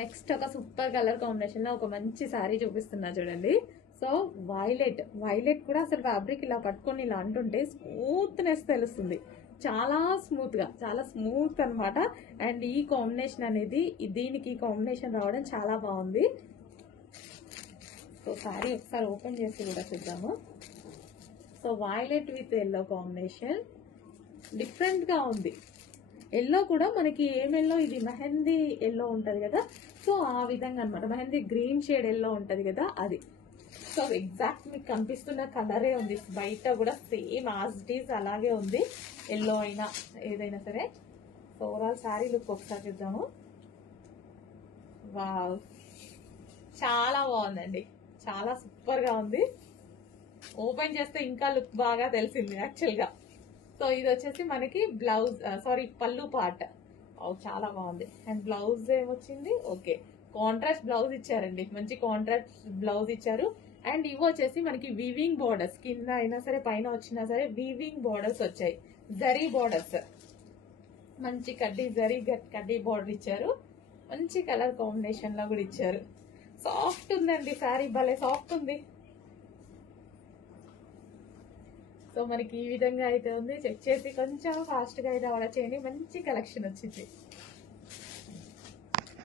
Next ఒక super colour combination లో ఒక మంచి శారీ చూపిస్తున్నా చూడండి. సో వైలెట్ కూడా అసలు ఫ్యాబ్రిక్ ఇలా పట్టుకొని ఇలా అంటుంటే స్మూత్నెస్ తెలుస్తుంది. చాలా స్మూత్ అన్నమాట. అండ్ ఈ కాంబినేషన్ అనేది దీనికి ఈ కాంబినేషన్ రావడం చాలా బాగుంది. సో శారీ ఒకసారి ఓపెన్ చేసి కూడా చూద్దాము. So violet with yellow combination different గా ఉంది. ఎల్లో కూడా మనకి ఏం ఎల్లో, ఇది మెహందీ ఎల్లో ఉంటది కదా, సో ఆ విధంగా అనమాట. మెహందీ గ్రీన్ షేడ్ ఎల్లో ఉంటది కదా అది. సో ఎగ్జాక్ట్ మీకు కనిపిస్తున్న కలరే ఉంది. బయట కూడా సేమ్ యాజ్ ఇట్ ఈస్ అలాగే ఉంది, ఎల్లో అయినా ఏదైనా సరే. సో ఓవరాల్ శారీ లుక్ ఒకసారి చూద్దాము. వావ్, చాలా బాగుందండి, చాలా సూపర్ గా ఉంది. ఓపెన్ చేస్తే ఇంకా లుక్ బాగా తెలిసింది యాక్చువల్ గా. సో ఇది వచ్చేసి మనకి బ్లౌజ్, పళ్ళు పార్ట్. చాలా బాగుంది. అండ్ బ్లౌజ్ ఏమొచ్చింది, ఓకే కాంట్రాస్ట్ బ్లౌజ్ ఇచ్చారండి, మంచి కాంట్రాస్ట్ బ్లౌజ్ ఇచ్చారు. అండ్ ఇవి వచ్చేసి మనకి వీవింగ్ బోర్డర్స్, కింద అయినా సరే పైన వచ్చినా సరే వీవింగ్ బోర్డర్స్ వచ్చాయి, జరీ బోర్డర్స్, మంచి కడ్డీ బోర్డర్ ఇచ్చారు. మంచి కలర్ కాంబినేషన్ లో కూడా ఇచ్చారు. సాఫ్ట్ ఉందండి శారీ, భలే సాఫ్ట్ ఉంది. సో మనకి ఈ విధంగా అయితే ఉంది. చెక్ చేసి కొంచెం ఫాస్ట్ గా అయితే ఆర్డర్ చేయండి, మంచి కలెక్షన్ వచ్చింది.